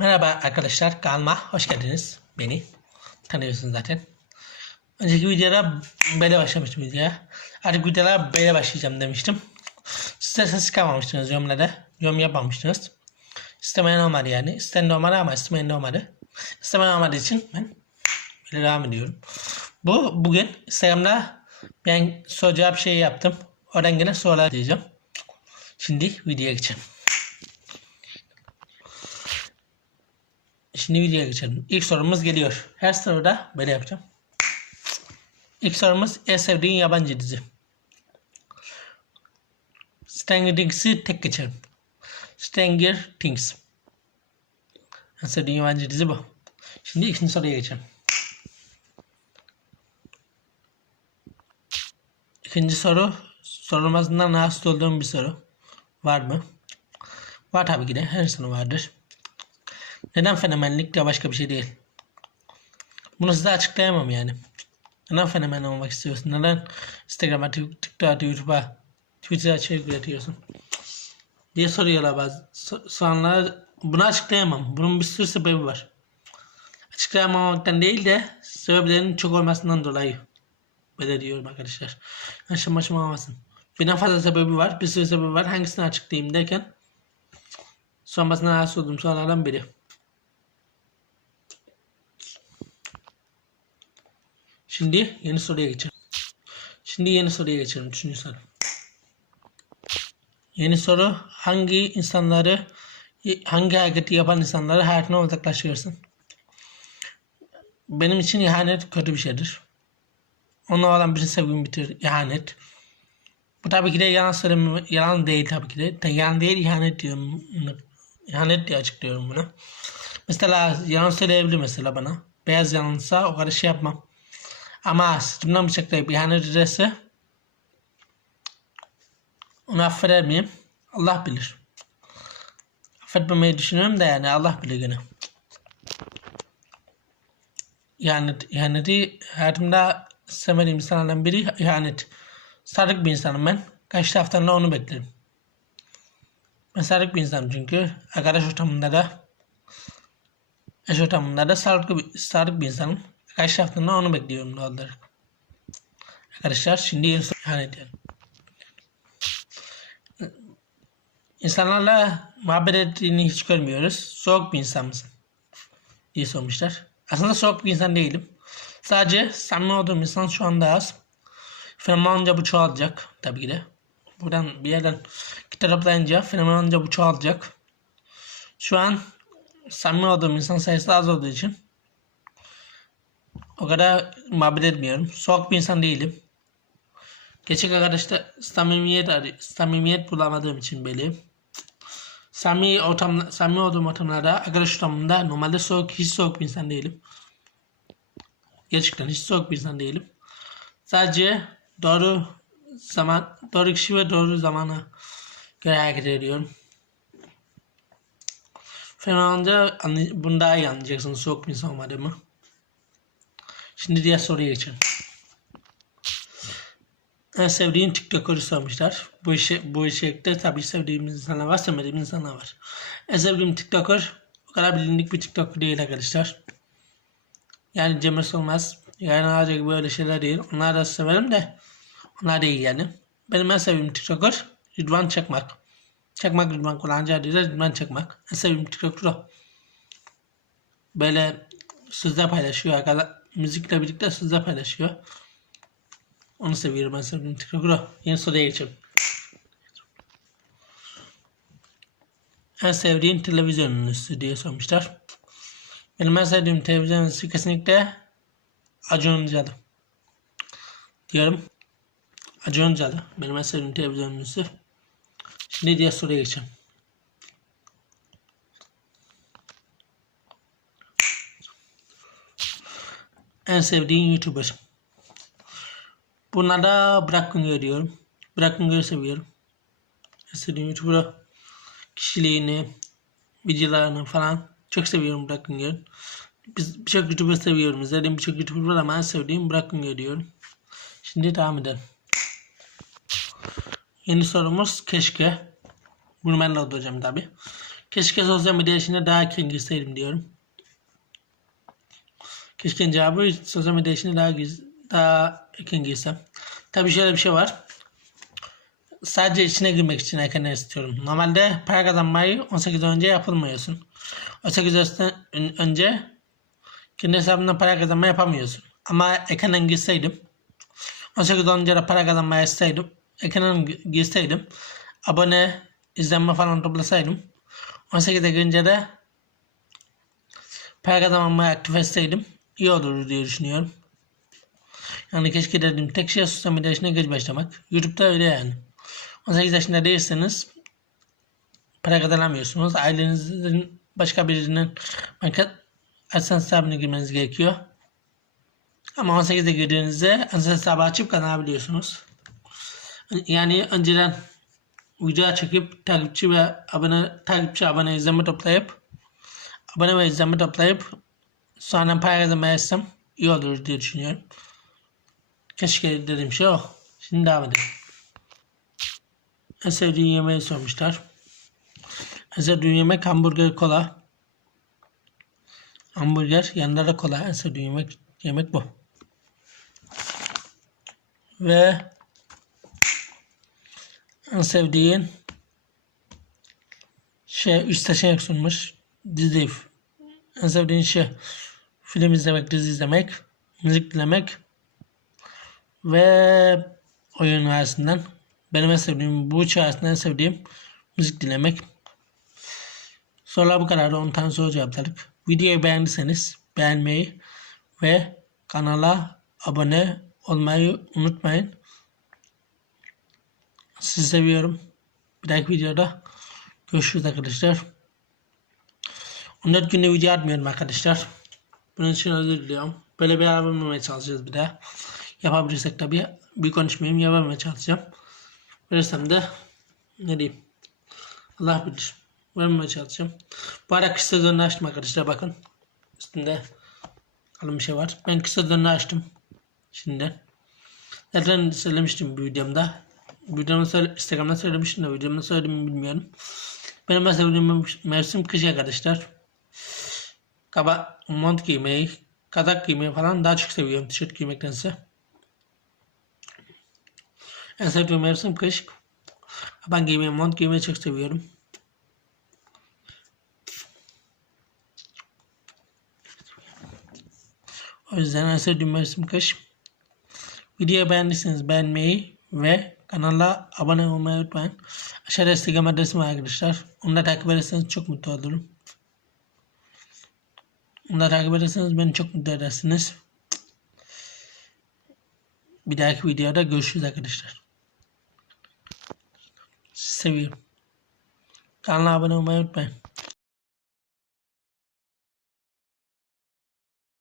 Merhaba arkadaşlar kanalıma hoş geldiniz. Beni tanıyorsunuz zaten. Önceki videoda böyle başlamıştım videoya. Artık videolara böyle başlayacağım demiştim. Size ses kalmamıştınız yorumlarda. Yorum yapmamıştınız. İstemeyen olmadı yani. İsteyen de olmadı ama istemeyen de olmadı. İstemeyen olmadığı için ben böyle devam ediyorum. Bu bugün Instagram'da ben soru cevap şey yaptım. Oradan gelen sorular diyeceğim. Şimdi videoya geçelim. Şimdi videoya geçelim. İlk sorumuz geliyor. Her soruda böyle yapacağım. İlk sorumuz en sevdiğin yabancı dizi. Stranger Things'i tek geçelim. Stranger Things. En sevdiğin yabancı dizi bu. Şimdi ikinci soruya geçelim. İkinci soru sorulmasından rahatsız olduğum bir soru. Var mı? Var tabii ki de. Her insanın vardır. Neden fenomenlik de başka bir şey değil? Bunu size açıklayamam yani. Neden fenomen olmak istiyorsun? Neden Instagram'a, TikTok'a, YouTube'a, Twitter'a içerik üretiyorsun? Diye soruyorlar bazı so- soranlar. Bunu açıklayamam. Bunun bir sürü sebebi var. Açıklayamamaktan değil de sebeplerin çok olmasından dolayı. Böyle diyorum arkadaşlar. Aşama aşama olmasın. Birden fazla sebebi var. Bir sürü sebebi var. Hangisini açıklayayım derken sonrasında rahatsız olduğum sorulardan biri. Şimdi yeni soruya geçelim. Şimdi yeni soruya geçelim. Üçüncü soru. Yeni soru hangi insanları hangi hareketi yapan insanları hayatına uzaklaştırırsın? Benim için ihanet kötü bir şeydir. Onunla olan bir sevgim bitir. ihanet. Bu tabii ki de yalan söyleme, yalan değil tabii ki de. Yalan değil ihanet diyorum. İhanet diye açıklıyorum bunu. Mesela yalan söyleyebilir mesela bana. Beyaz yalansa o kadar şey yapmam. Ama sırtımdan bıçaklayıp ihanet ederse onu affeder miyim? Allah bilir. Affetmemeyi düşünüyorum da yani Allah bilir gene. İhanet, ihaneti hayatımda sevmediğim insanlardan biri ihanet. Sadık bir insanım ben. Kaç taraftan da onu beklerim. Ben sadık bir insanım çünkü arkadaş ortamında da eş ortamında da sadık bir, sadık bir insanım. Kaç taraftan da onu bekliyorum doğal olarak. Arkadaşlar şimdi ihanet yani. İnsanlarla muhabbet ettiğini hiç görmüyoruz. Soğuk bir insan mısın? diye sormuşlar. Aslında soğuk bir insan değilim. Sadece samimi olduğum insan şu anda az. Fenomen olunca bu çoğalacak tabii ki de. Buradan bir yerden kitap toplayınca fenomen olunca bu çoğalacak. Şu an samimi olduğum insan sayısı az olduğu için o kadar muhabbet etmiyorum. Soğuk bir insan değilim. Gerçek arkadaşta samimiyet, samimiyet bulamadığım için belli. Samimi, ortam, samimi olduğum ortamlarda, arkadaş ortamında normalde soğuk, hiç soğuk bir insan değilim. Gerçekten hiç soğuk bir insan değilim. Sadece doğru zaman, doğru kişi ve doğru zamana göre hareket ediyorum. Anlay- bunu daha iyi anlayacaksınız soğuk bir insan olmadığımı. Şimdi diğer soruya geçelim. En sevdiğin TikToker'ı sormuşlar. Bu işe bu içerikte tabii sevdiğimiz insanlar var, sevmediğimiz insanlar var. En sevdiğim TikToker o kadar bilindik bir TikToker değil arkadaşlar. Yani Cemre Solmaz, yani Ağacı gibi böyle şeyler değil. Onları da severim de onlar değil yani. Benim en sevdiğim TikToker Rıdvan Çakmak. Çakmak Rıdvan kullanıcı adıyla Rıdvan Çakmak. En sevdiğim TikToker o. Böyle sözler paylaşıyor. Arkadaşlar, müzikle birlikte sözler paylaşıyor. Onu seviyorum ben sevdiğim TikToker o. Yeni soruya geçelim. En sevdiğin televizyon ünlüsü diye sormuşlar. Benim en sevdiğim televizyon ünlüsü kesinlikle Acun Ilıcalı. Diyorum. Acun Ilıcalı. Benim en sevdiğim televizyon ünlüsü. Şimdi diğer soruya geçelim. En sevdiğin YouTuber. Buna da Burak Güngör diyorum. Burak Güngör'ü seviyorum. En sevdiğim YouTuber o. Kişiliğini, videolarını falan çok seviyorum Burak Güngör'ün. Biz birçok YouTuber seviyorum. İzlediğim birçok YouTuber var ama en sevdiğim Burak Güngör diyorum. Şimdi devam edelim. Yeni sorumuz keşke. Bunu ben de olacağım tabi. Keşke sosyal medya işine daha erken girseydim diyorum. Keşke cevabı sosyal medya işine daha, daha erken girsem. Tabii şöyle bir şey var. Sadece içine girmek için erken istiyorum. Normalde para kazanmayı 18 önce yapılmıyorsun. 18 yaşından ön- önce kendi hesabından para kazanma yapamıyorsun. Ama erkenden girseydim 18 önce de para kazanmaya isteydim. Erkenden gi- girseydim abone izlenme falan toplasaydım 18'e girince de para kazanmayı aktif etseydim iyi olur diye düşünüyorum. Yani keşke dediğim tek şey sosyal medya işine geç başlamak. YouTube'da öyle yani. 18 yaşında değilseniz para kazanamıyorsunuz. Ailenizin başka birinin banka AdSense hesabına girmeniz gerekiyor. Ama 18'e girdiğinizde AdSense hesabı açıp kazanabiliyorsunuz. Yani önceden video çekip takipçi ve abone takipçi abone izlenme toplayıp abone ve izlenme toplayıp sonra etsem iyi olur diye düşünüyorum. Keşke dediğim şey o. Şimdi devam edelim. En sevdiğin yemeği sormuşlar. En sevdiğin yemek hamburger kola. Hamburger yanında da kola. En sevdiğin yemek, yemek bu. Ve en sevdiğin şey üç seçenek sunmuş. Dizi. En sevdiğin şey film izlemek, dizi izlemek, müzik dinlemek ve oyun arasından benim en sevdiğim bu arasından en sevdiğim müzik dinlemek. Sorular bu kadar. 10 tane soru cevapladık. Videoyu beğendiyseniz beğenmeyi ve kanala abone olmayı unutmayın. Sizi seviyorum. Bir dahaki videoda görüşürüz arkadaşlar. 14 günde video atmıyorum arkadaşlar. Bunun için özür diliyorum. Böyle bir vermemeye çalışacağız bir daha. Yapabilirsek tabii. Bir konuşmayayım yapamaya çalışacağım. Verirsem de ne diyeyim. Allah bilir. Vermemeye çalışacağım. Bu ara kış sezonunu açtım arkadaşlar bakın. Üstünde kalın bir şey var. Ben kış sezonunu açtım. Şimdi. Zaten söylemiştim bir videomda. Videomda söyle, Instagram'da söylemiştim de videomda söyledim mi bilmiyorum. Benim en sevdiğim mevsim kış arkadaşlar. Kaba mont giymeyi, kazak giymeyi falan daha çok seviyorum tişört giymektense. En sevdiğim mevsim kış. Kaban giymeyi, mont giymeyi çok seviyorum. O yüzden en sevdiğim mevsim kış. Videoyu beğendiyseniz beğenmeyi ve kanala abone olmayı unutmayın. Aşağıda Instagram adresim var arkadaşlar. Onu da takip ederseniz çok mutlu olurum. Da takip ederseniz beni çok mutlu edersiniz. Bir dahaki videoda görüşürüz arkadaşlar. Seviyorum. Kanala abone olmayı unutmayın.